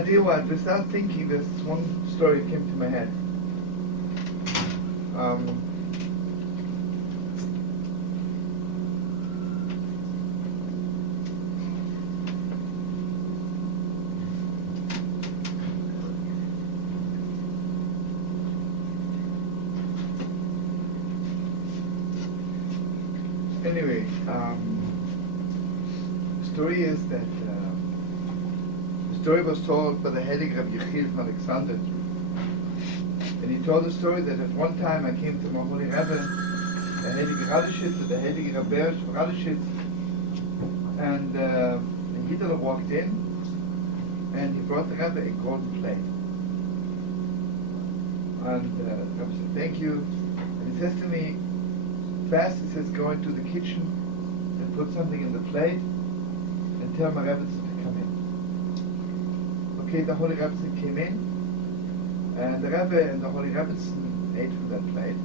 I tell you what, without thinking, this one story came to my head. Anyway, the story is that the story was told by the Heilige Reb Yechiel from Alexander, and he told the story that at one time I came to my holy Rebbe, the Heilige Radishitz, the Heilige Rebbe from Radishitz, and the Hitler walked in, and he brought the Rebbe a golden plate, and the Rebbe said, "Thank you," and he says to me, fast, he says, go into the kitchen and put something in the plate and tell my Rebbe to come in. Okay, the Holy Rebbe came in, and the Rebbe and the Holy Rebbe ate from that plate.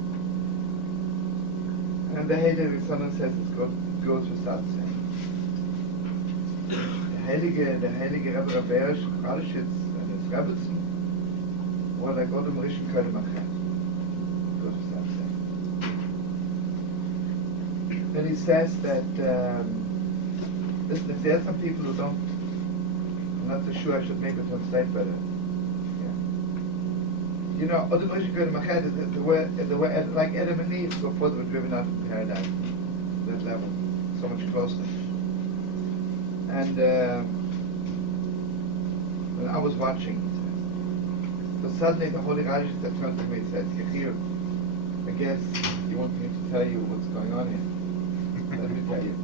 And the Heilige Son says it goes without saying. The Heilige Rebbe Rebbe Radishitz and his Rebbetzin were like all the Rishon Carlebach. Then he says that, listen, if there are some people who don't, I'm not so sure I should make it translate better. Yeah. You know, Odom Rishon Carlebach, they were like Adam and Eve before they were driven out from paradise. That level, so much closer. And when I was watching, he says, so suddenly the Holy Radish turned to me and says, Yechiel, I guess you want me to tell you what's going on here. Let me tell you.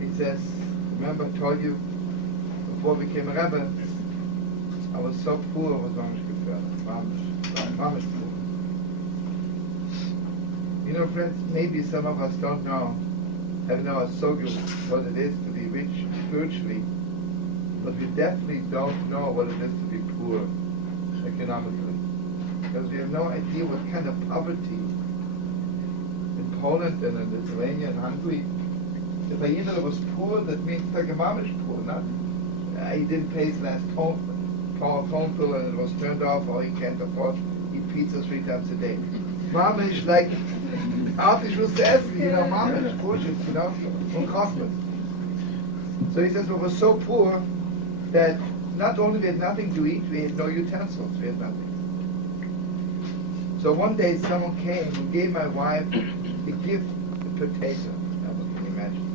He says, remember I told you before I became a Rebbe, I was so poor, I was mamish poor. You know, friends, maybe some of us don't know, have no asogil what it is to be rich spiritually, but we definitely don't know what it is to be poor economically. Because we have no idea what kind of poverty in Poland and in Lithuania and Hungary. If a Yiddish was poor, that means like a mamish poor, not he didn't pay his last phone bill and it was turned off, or he can't afford to eat pizza 3 times a day. Mamish, like artificial says, you know, mamish, bullshit, you know, from cosmos. So he says we were so poor that not only we had nothing to eat, we had no utensils, we had nothing. So one day someone came and gave my wife a gift, a potato. Now, what can you imagine?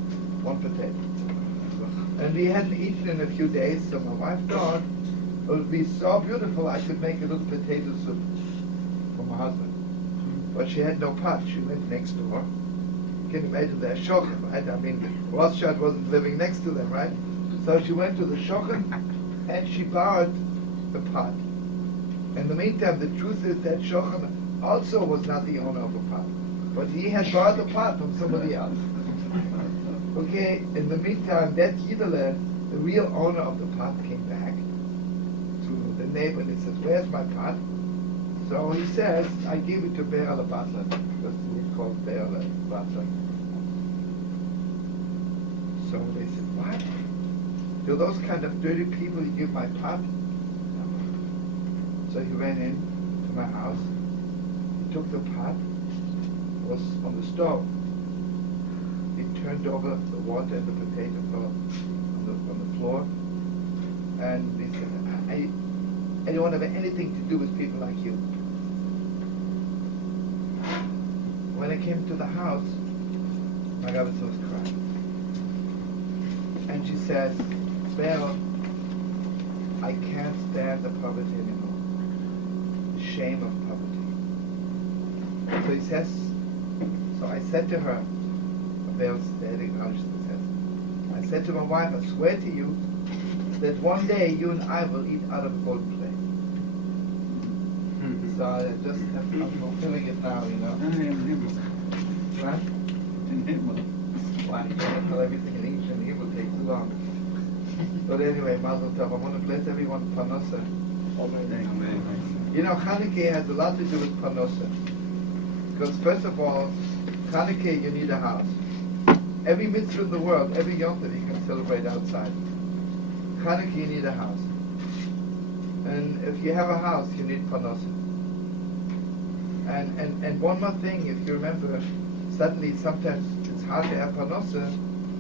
1 potato. And we hadn't eaten in a few days, so my wife thought it would be so beautiful I could make a little potato soup for my husband. But she had no pot. She went next door. You can imagine their shochem, right? I mean, Rothschild wasn't living next to them, right? So she went to the shochem and she borrowed the pot. In the meantime, the truth is that Shochan also was not the owner of the pot, but he had borrowed the pot from somebody else. Okay, in the meantime, that Yidele, the real owner of the pot, came back to the neighbor and he says, "Where's my pot?" So he says, "I gave it to Be'er al-Batlan." That's what we call Be'er al-Batlan. So they said, "What? To those kind of dirty people you give my pot?" So he ran in to my house, he took the pot, it was on the stove, he turned over the water and the potato on the floor, and he said, I don't want to have anything to do with people like you. When I came to the house, my Rebbe was crying. And she says, "Well, I can't stand the poverty anymore. Shame of poverty." So he says, so I said to her, I said to my wife, "I swear to you that one day you and I will eat out of a golden plate." So I just I'm fulfilling it now, you know. Right? Why? I can't tell everything in English and Hebrew takes too long. But anyway, Mazel Tov. I want to bless everyone Parnassah. Amen. You know, Chanukkah has a lot to do with Parnassah. Because first of all, Chanukkah, you need a house. Every mitzvah in the world, every Yom Tov, you can celebrate outside. Chanukkah, you need a house. And if you have a house, you need Parnassah. And one more thing, if you remember, suddenly sometimes it's hard to have Parnassah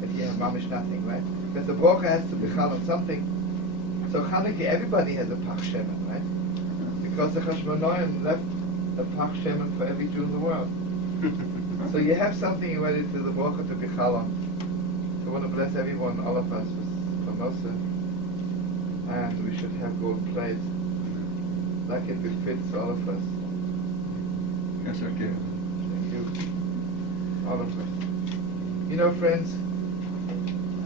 if you have mamish nothing, right? Because the brocha has to be chal on something. So Chanukkah, everybody has a pach shemen, right? Because the Chashmonoim left a pach shemen for every Jew in the world. So you have something ready to the brocha to be chal on. So I want to bless everyone, all of us, with Parnassah. And we should have golden plates, like it befits all of us. Yes, okay. Thank you. All of us. You know, friends,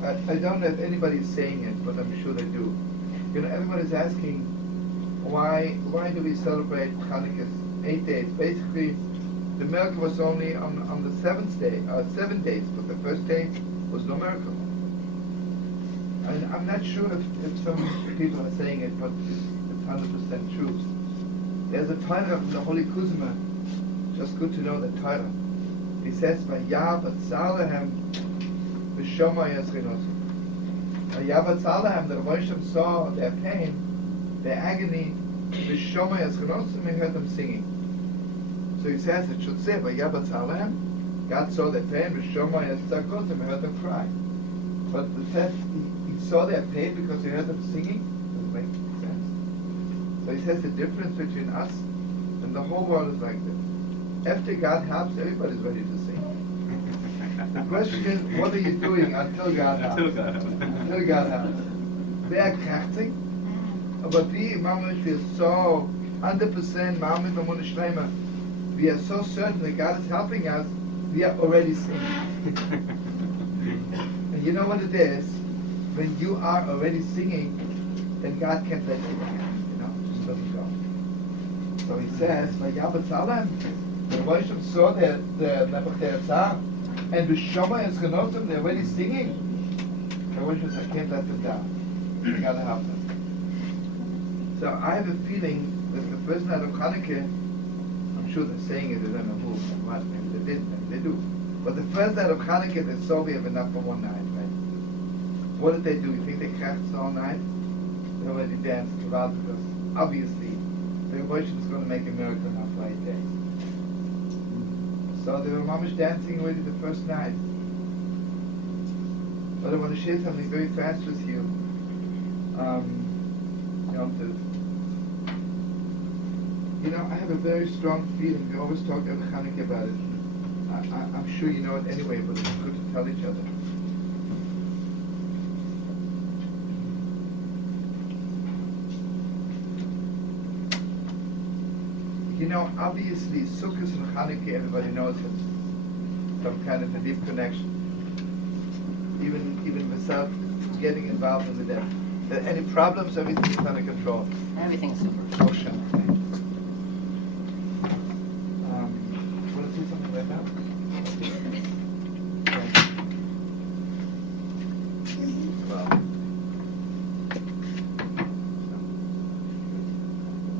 I don't know if anybody's saying it, but I'm sure they do. You know, everybody's asking, why do we celebrate Chanukah 8 days? Basically, the miracle was only on the 7th day, 7 days, but the first day was no miracle. And I'm not sure if some people are saying it, but it's 100% true. There's a Torah from the Holy Kuzma, just good to know the Torah. He says, Vayabatzalehem v'shomai yasrinosu. Vayabatzalehem, the Rebbe saw their pain, their agony, v'shomai yasrinosu, and he heard them singing. So he says, it should say, Vayabatzalehem, God saw their pain, v'shomai yasrinosu, and he heard them cry. But it says, he saw their pain because he heard them singing. Doesn't make sense. So he says the difference between us and the whole world is like this. After God helps, everybody's ready to sing. The question is, what are you doing until God helps? Until God helps. Wer kracht sich? Aber die Mama, we are so 100% Mama, we are so certain that God is helping us, we are already singing. And you know what it is? When you are already singing, then God can't let you down, you know, just let it go. So he says, Vayabatzalem, the Roshim saw the Nebuchadnezzar, and the Shoma is genotem, they're already singing. The Roshim says, I can't let them down. I gotta help them. So I have a feeling that the first night of Chanukah, I'm sure they're saying it, they don't know who, what, maybe they didn't, maybe they do. But the first night of Chanukah, they saw we have enough for one night, right? What did they do? You think they crafted all night? They already danced throughout because obviously the Rebbe is going to make a miracle now for 8 days. So they were mamish dancing already the first night. But I want to share something very fast with you. You know, I have a very strong feeling. We always talk every Chanukah about it. I'm sure you know it anyway, but it's good to tell each other. You know, obviously, Sukkot and Chanukah, everybody knows it's some kind of a deep connection. Even without getting involved in the depth. There any problems, everything is under control. Everything's super. Oh, sure. Want to say something right now? Well,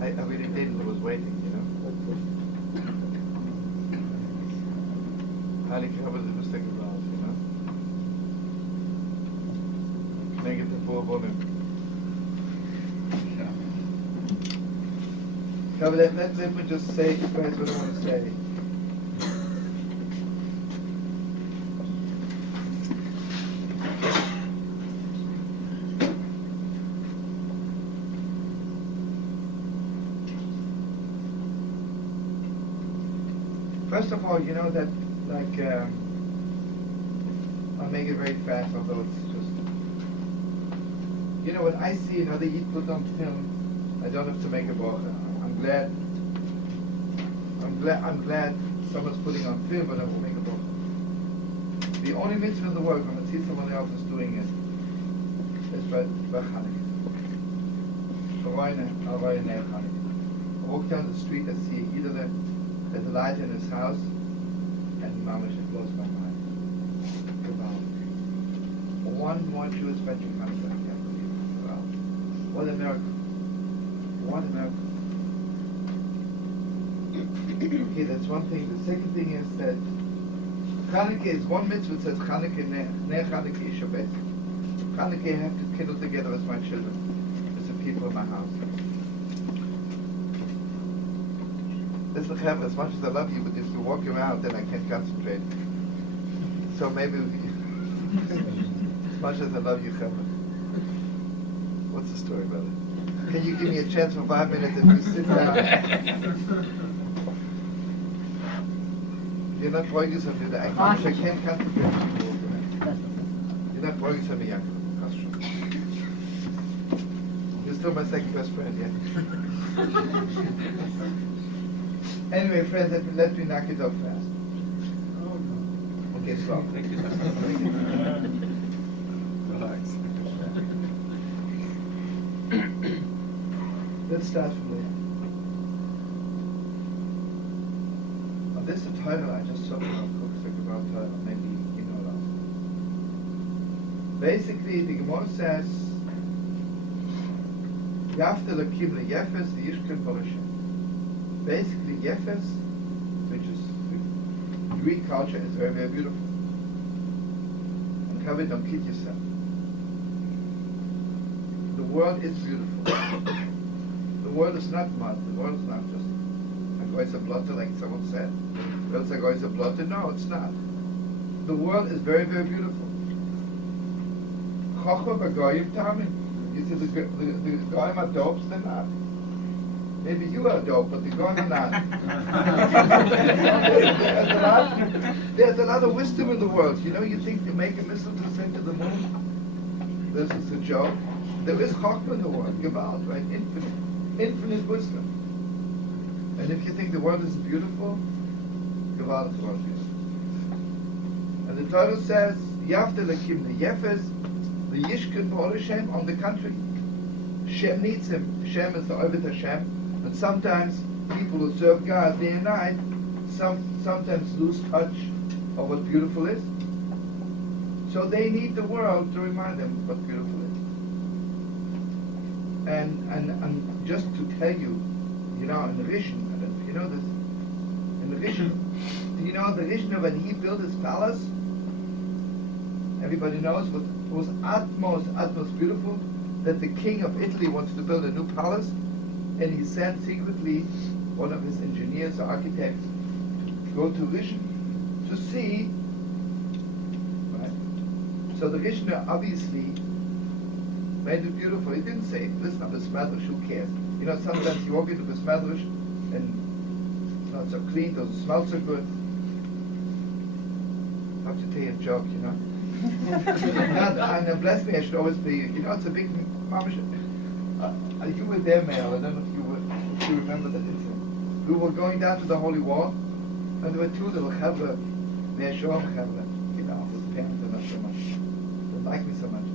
I really didn't. I was waiting, you know. How do you cover the mistake of ours, you know? Negative 4 volume. No, but let me just say to you guys what I want to say. First of all, you know that, like, I'll make it very fast, although it's just, you know, when I see another Yid put on film, I don't have to make a bracha. I'm glad someone's putting on film, but I won't make a bracha. The only mitzvah in the world when I see someone else is doing it is by Chanukah. I walk down the street, I see either there's a light in his house, and mamish, it blows my mind. One more Jew is spending Chanukah, I can't believe it. Wow. What a miracle. What a miracle. Okay, that's one thing. The second thing is that Chanukah is one mitzvah that says Chanukah, ne Chanukah Isha Beis. Chanukkah I have to kindle together with my children, with the people in my house. Listen, Chaver, as much as I love you, but if you walk around, then I can't concentrate. So maybe, as much as I love you, Chaver. What's the story, brother? Can you give me a chance for 5 minutes if you sit down? You're not beugen some to the act. I can't concentrate. You're not beugen some young. You're still my second best friend, yeah? Anyway, friends, let me knock it off fast. Okay, slow. Thank you. Relax. Let's start from there. This is a title I just saw about Torah. Maybe you know that. Basically, the Gemara says, "Yafta lakim leyefes yishkem parashem." Basically, yefes, which is Greek culture, is very, very beautiful. And Kavod, don't kid yourself. The world is beautiful. The world is not mud. The world is not just a goyis of blotter, like someone said. It's a goyis of blotter. No, it's not. The world is very, very beautiful. Chochma b'goyim tamim. You see, the goyim are dopes, they're not. Maybe you are dope, but the goyim are not. There's a lot of wisdom in the world. You know, you think they make a missile to send to the moon? This is a joke. There is chochma in the world, gewalt, right? Infinite wisdom. And if you think the world is beautiful, gewalt is the world beautiful. And the Torah says, Yafta lakim leyefes, the yishkin b'or Hashem, on the country. Shem needs him. Shem is the Ovid Hashem. And sometimes people who serve God day and night sometimes lose touch of what beautiful is. So they need the world to remind them what beautiful is. And just to tell you, you know, in the Rishon, you know this, in the Rishon, do you know the Rishon when he built his palace? Everybody knows what was utmost beautiful, that the king of Italy wanted to build a new palace, and he sent secretly one of his engineers or architects to go to Rishon to see. Right? So the Rishon obviously made it beautiful. He didn't say, listen, I'm a Besmedrash, who cares? You know, sometimes you walk into Besmedrash and it's not so clean, doesn't smell so good. I have to tell you a joke, you know. And bless me, I should always be, you know, it's a big mamish. You were there, Mayor. I don't know if you remember that incident. We were going down to the Holy Wall, and there were two little chavra, Meir Shalom chavra, you know, whose parents are not so much, don't like me so much.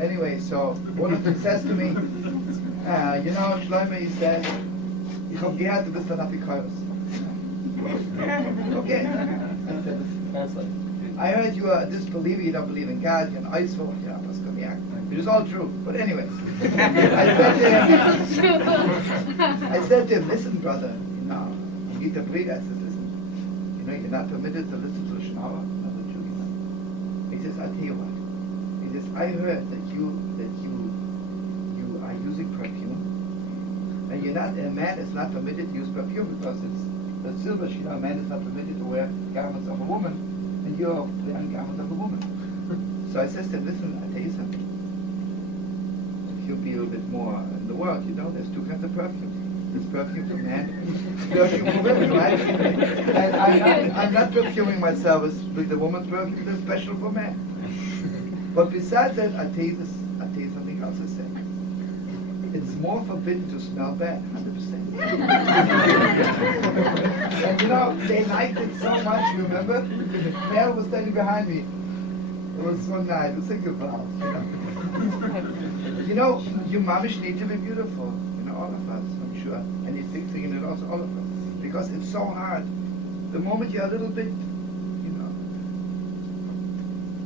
Anyway, so one of them says to me, you know, Shlomo, he says, ich hab gehört, du bist ein Apikoros. Okay. I heard you are a disbeliever, you don't believe in God, you're an iceful, you know, what's going to be. It is all true. But anyway, I said to him, listen, brother, you know, Gita Brida says, listen, you know, you're not permitted to listen to a Shnawa, another Jew, you know. He says, I'll tell you what. He says, I heard that you are using perfume, and you're not, a man is not permitted to use perfume because it's the silver, you know, a man is not permitted to wear garments of a woman, and you're wearing garments of a woman. So I said to him, listen, I'll tell you something. If you be a little bit more in the world, you know, there's two kinds of perfume. There's perfume for men, perfume for women, right? And I'm not perfuming myself with the woman's perfume, it's special for men. But besides that, I'll tell you something else I say. It's more forbidden to smell bad, 100%. And you know, they liked it so much, you remember? Mel was standing behind me. It was one night, it was a good house, you know. You know, you mamish need to be beautiful, you know, all of us, I'm sure. And you're fixing it also, all of us. Because it's so hard. The moment you're a little bit, you know.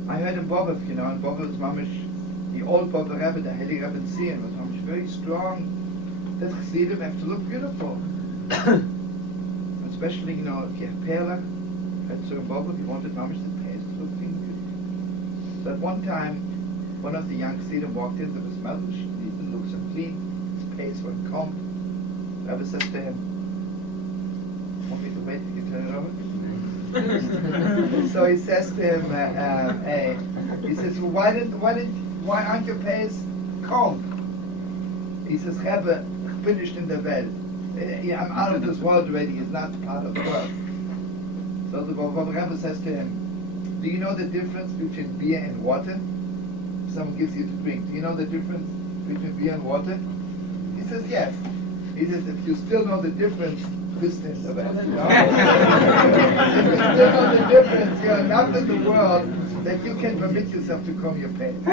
I heard in Bobov, you know, and Bobov's mamish, the old Bobov Rebbe, the Heilige Rebbe Zion, was mamish very strong. That Chassidim have to look beautiful. Especially, you know, if you have Perlach, at Sir Bobov, he wanted mamish the place to look beautiful. So at one time, one of the young students walked into his mouth, he didn't look so clean, his face was combed. The Rebbe says to him, want me to wait till you turn it over? So he says to him, he says, well, why aren't your pants combed? He says, Rebbe, finished in the Welt. I'm out of this world already, it's not part of the world. So the Bobov Rebbe says to him, do you know the difference between beer and water? Someone gives you to drink. Do you know the difference between beer and water? He says, yes. He says, if you still know the difference, bist in the Welt. If you still know the difference, you're enough in the world that you can permit yourself to comb your pants.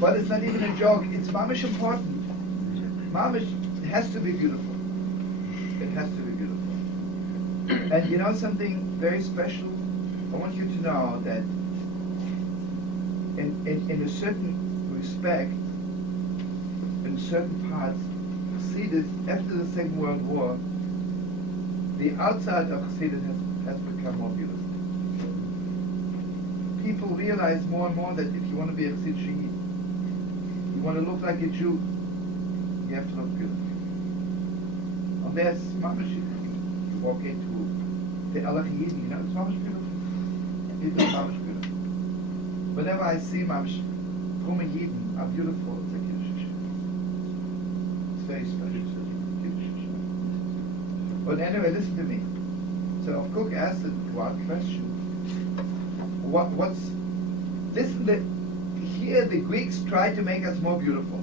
But it's not even a joke. It's mamish important. Mamish has to be beautiful. It has to be beautiful. And you know something very special? I want you to know that in a certain respect, in certain parts, Chassidus, after the Second World War, the outside of Chassidus has become more beautiful. People realize more and more that if you want to be a Chassid, you want to look like a Jew, you have to look beautiful. And there's mamish. You walk into the Alachiyim, you know, it's mamish beautiful. It's mamish beautiful. Whenever I see mamish, Krumme Yidden are beautiful, it's like Yiddish. It's very special. But anyway, listen to me. So Cook asked the question, here the Greeks tried to make us more beautiful.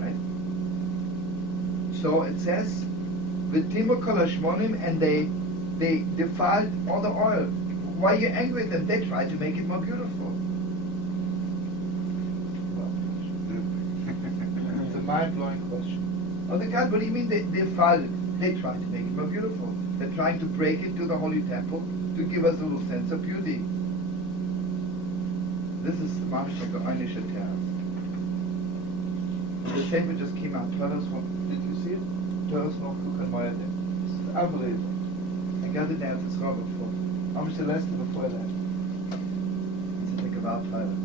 Right? So it says, V'timu kol hashmonim, and they defiled all the oil. Why are you angry at them? They tried to make it more beautiful. Well, it's a mind-blowing question. Oh, the God, what do you mean they defiled it? They tried to make it more beautiful. They're trying to break it to the Holy Temple to give us a little sense of beauty. This is the Mamshek of Einisha Terrace. The paper just came out. Torahs, did you see it? Torahs noch Kuchen Moyadin. It's unbelievable. I got it down to Schrober before. Mamshek the last before that. It's a thing about Torah.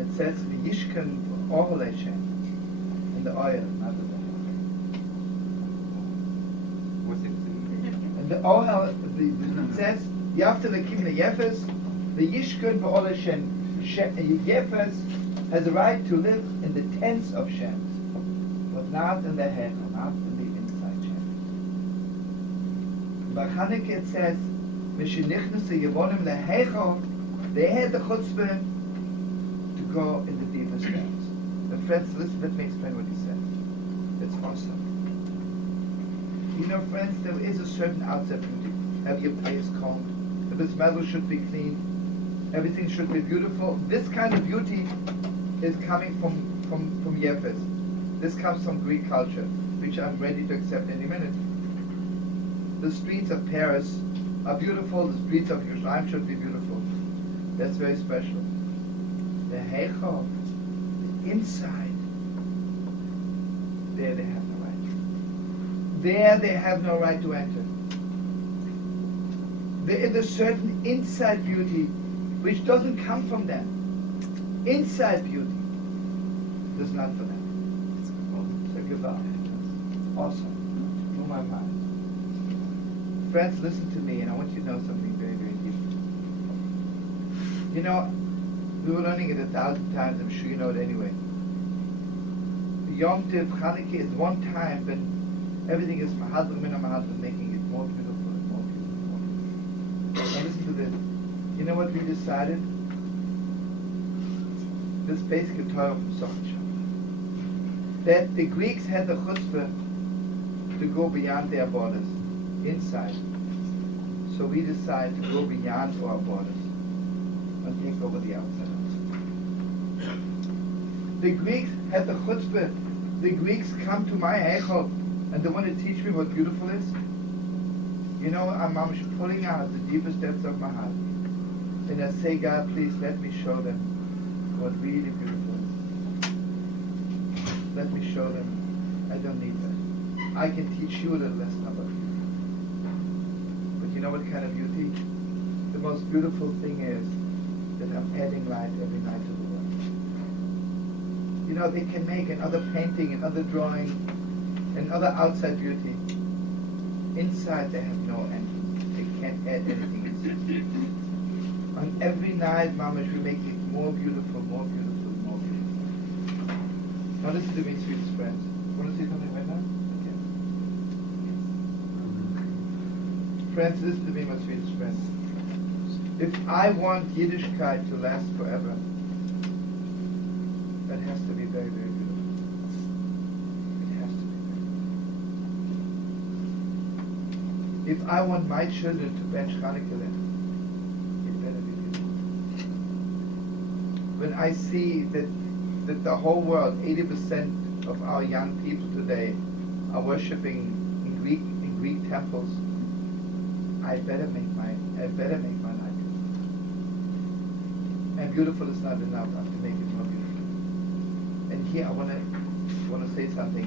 It says, V'yishkan Ohel Hashem. In the oil, not the oil. What's it? And the Ohel, it says, after the Kim the Yefes, the Yishkan Ohel Hashem. Yefes has a right to live in the tents of Shem, but not in the head, not in the inside Shem. By Chanukkah it says, Mishenichnusu Yevonim Leheichel, they had the chutzpah to go in the deepest depths. The friends, listen, let me explain what he said. It's awesome. You know, friends, there is a certain outside beauty. Have your place combed. The bismillah should be clean. Everything should be beautiful. This kind of beauty is coming from Yefes. This comes from Greek culture, which I'm ready to accept any minute. The streets of Paris are beautiful. The streets of Yerushalayim should be beautiful. That's very special. The Heichal, the inside, there they have no right. There they have no right to enter. There is a certain inside beauty which doesn't come from them. Inside beauty is not for them. So give up. It's awesome. Blew my mind. Friends, listen to me, and I want you to know something very, very deep. You know, we were learning it 1,000 times, I'm sure you know it anyway. Yom Tov Chanukah is one time when everything is mahadrim and mahadrim, making it more beautiful and more beautiful. Now listen to this. You know what we decided? This basic Torah from Sochach. That the Greeks had the chutzpah to go beyond their borders, inside. So we decided to go beyond our borders and take over the outside. The Greeks had the chutzpah. The Greeks come to my Eichel and they want to teach me what beautiful is. You know, I'm pulling out the deepest depths of my heart. And I say, God, please let me show them what really beautiful is. Let me show them. I don't need that. I can teach you a little lesson about beauty. But you know what kind of beauty? The most beautiful thing is that I'm adding light every night to the world. You know, they can make another painting, another drawing, another outside beauty. Inside they have no end. They can't add anything inside. On every night, Mamash, we make it more beautiful, more beautiful, more beautiful. Now listen to me, sweetest friends. Want to say something right now? Okay. Friends, listen to me, my sweetest friends. If I want Yiddishkeit to last forever, that has to be very, very beautiful. It has to be very. If I want my children to bench Chanukkah, it better be beautiful. When I see that the whole world, 80% of our young people today are worshipping in Greek temples, I better make my life beautiful. And beautiful is not enough. I have to make it more beautiful. And here I want to say something.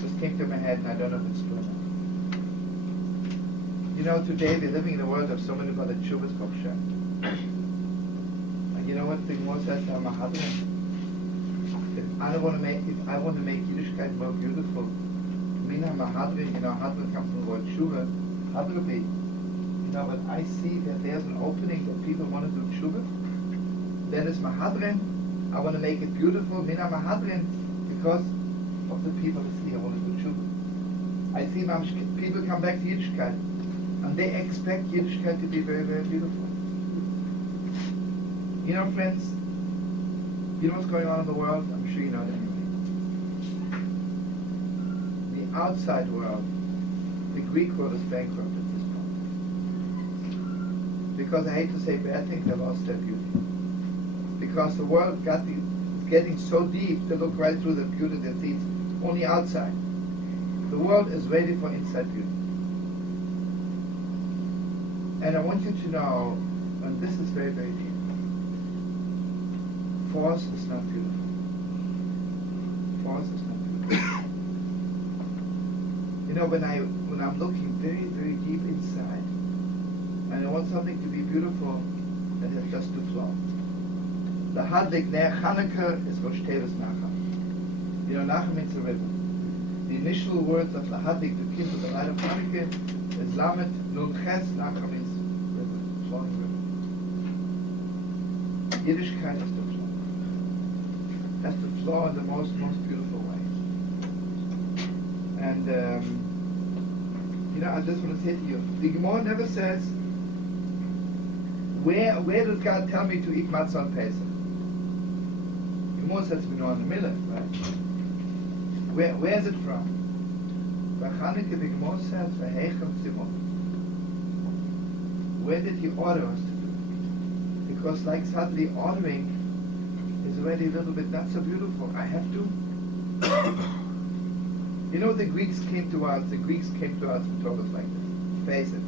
This came to my head, and I don't know if it's true enough. You know, today we're living in a world of so many other tshuvas koksha. And you know what the Gemara says to Mahadran? If I want to make Yiddishkeit more beautiful, Mina Mahadran, you know, Hadran comes from the word tshuva, Hadrabi. You know, but I see that there's an opening that people want to do tshuva. Then it's Mahadran. I want to make it beautiful, Mina Mahadran, because of the people that see I want to do tshuva. I see people come back to Yiddishkeit, and they expect Yiddishkeit to be very, very beautiful. You know, friends, you know what's going on in the world? I'm sure you know it anyway. The outside world, the Greek world is bankrupt at this point. Because I hate to say bad things, they lost their beauty. Because the world is getting so deep, they look right through the beauty that sees only outside. The world is ready for inside beauty. And I want you to know, and this is very, very deep, force is not beautiful. Force is not beautiful. You know, when I'm looking very, very deep inside, and I want something to be beautiful, that has just to flow. The Hadlik Ner Chanukah is Rosh Tevis Nacham. You know, Nacham means a river. The initial words of the Hadlik, the kiss of the light of Chanukah, is Lamet Nun Ches. Nacham means river, flowing river. Yiddishkeit has to flow. Has to flow in the most beautiful way. And you know, I just want to say to you, the Gemara never says, where did God tell me to eat matzah on Pesach? The Gemara says we know in the middle, right? Where is it from? By Chanukah, the Gemara says, "V'heichem tzimon." Where did He order us to do it? Because like suddenly ordering is already a little bit not so beautiful. I have to. You know, the Greeks came to us and told us like this. Face it.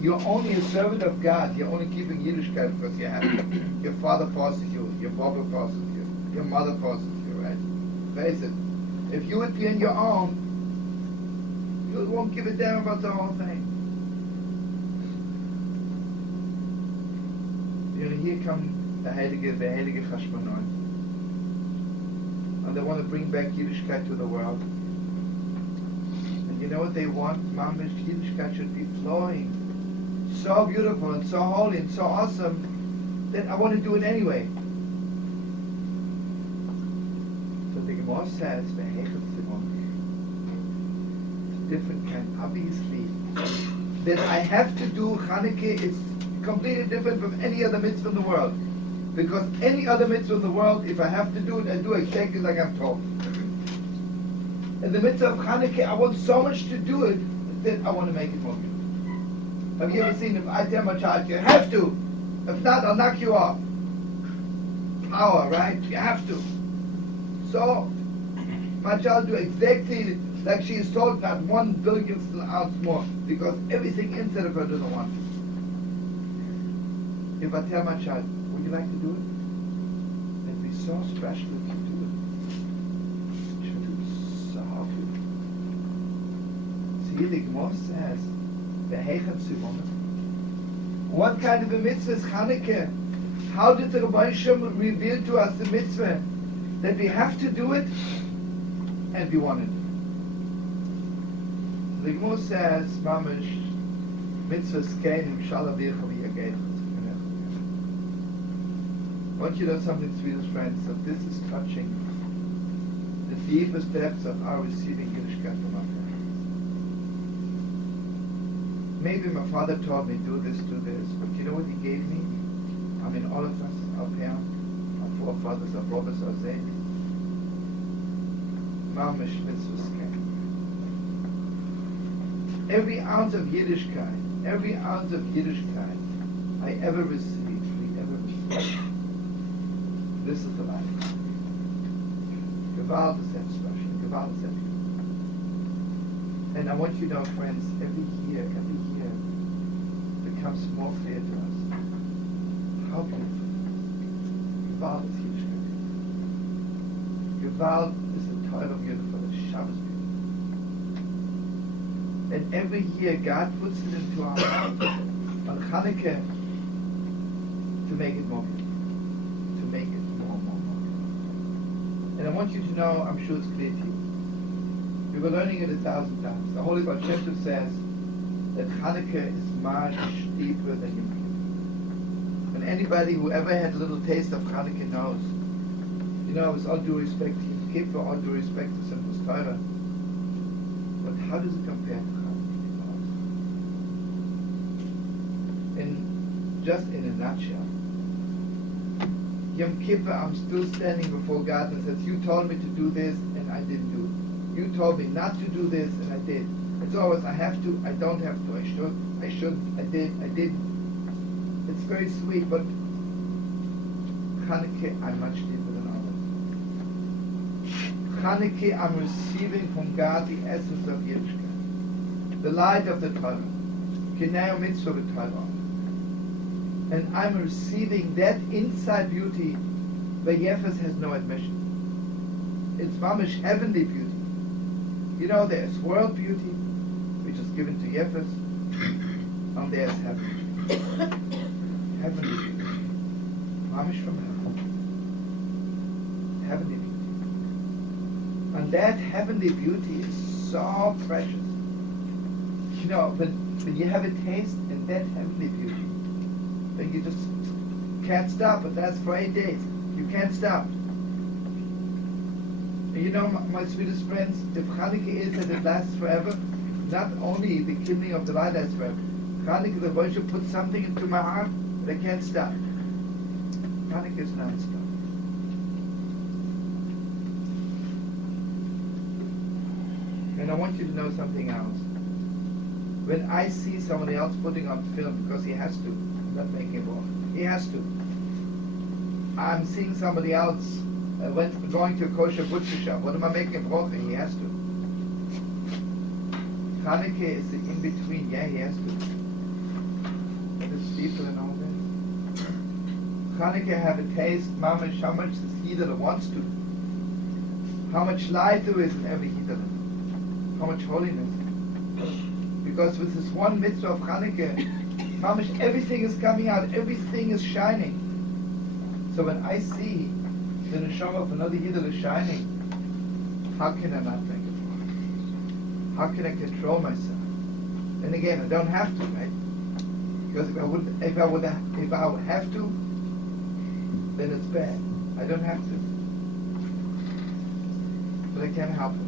You're only a servant of God. You're only keeping Yiddishkeit because you have to. Your father forces you. Your Bobov forces you. Your mother forces you, right? Face it. If you would be on your own, you won't give a damn about the whole thing. You know, here come the Heilige Chashmonai. And they want to bring back Yiddishkeit to the world. And you know what they want? Mamish Yiddishkeit should be flowing. So beautiful and so holy and so awesome that I want to do it anyway. So the Gemara says, it's a different kind. Obviously, that I have to do Chanukah is completely different from any other mitzvah in the world. Because any other mitzvah in the world, if I have to do it, I do exactly like I'm told. In the mitzvah of Chanukah, I want so much to do it that I want to make it more beautiful. Have you ever seen, if I tell my child, you have to, if not, I'll knock you off. Power, right? You have to. So, my child do exactly like she is told, not 1 billionth ounce more, because everything inside of her doesn't want to. If I tell my child, would you like to do it? It'd be so special if you do it. It should be so beautiful. So here the Gemara says, what kind of a mitzvah is Chanukah? How did the Rebbe Shlomo reveal to us the mitzvah that we have to do it and we want it? The Gemara says, Mamish, mitzvah skenim shalom v'yichaviyah. I want you to know something, sweetest friends, that this is touching the deepest depths of our receiving Yiddishkeit from our parents. Maybe my father told me, do this, but you know what he gave me? I mean, all of us, our parents, our forefathers, our brothers, our saints. Mamish mitzvah skenim. Every ounce of Yiddishkeit I ever received, this is the life. Gewalt is Selbstwaschen, Gewalt is everything. And I want you to know, friends, every year becomes more clear to us how beautiful it is. Gewalt is Yiddishkeit. Gewalt is the Torah beautiful, the Shabbos beautiful. And every year God puts it into our hearts on Chanukkah to make it more beautiful. To make it more. And I want you to know, I'm sure it's clear to you. We were learning it 1,000 times. The Holy Baal Shem Tov says that Chanukkah is much deeper than Yom Kippur. And anybody who ever had a little taste of Chanukkah knows, with all due respect to Yom Kippur, all due respect to Simchas Torah, but how does it compare to Chanukkah? Just in a nutshell, Yom Kippur, I'm still standing before God and says, you told me to do this and I didn't do it. You told me not to do this and I did. It's always, I have to, I don't have to, I shouldn't, I did, I didn't. It's very sweet, but Chanukkah, I'm much deeper than all of it. Chanukkah, I'm receiving from God the essence of Yiddishkeit, the light of the Torah, Kinei Mitzvah Torah. And I'm receiving that inside beauty where Yefes has no admission. It's mamish heavenly beauty. There's world beauty, which is given to Yefes, and there's heaven. Heavenly beauty. Mamish from heaven. Heavenly beauty. And that heavenly beauty is so precious. When you have a taste in that heavenly beauty, then you just can't stop. It lasts for 8 days. You can't stop. And my sweetest friends, if Chanukkah is that it lasts forever, not only the kindling of the light lasts forever. Chanukkah, the Moshe put something into my heart that I can't stop. Chanukkah is non-stop. And I want you to know something else. When I see somebody else putting on film, because he has to, not making it wrong. He has to. I'm seeing somebody else going to a kosher butcher shop. What am I making a brocha? He has to. Chanukkah is the in-between. Yeah, he has to. It's deeper than all this. Chanukkah have a taste, mamish, how much this Yidel wants to. How much light there is in every Yidel. How much holiness. Because with this one mitzvah of Chanukkah, mamish, everything is coming out, everything is shining. So when I see the neshama of another Yidel is shining, how can I not make it? How can I control myself? And again, I don't have to, right? Because if I would have to, then it's bad. I don't have to. But I can't help it.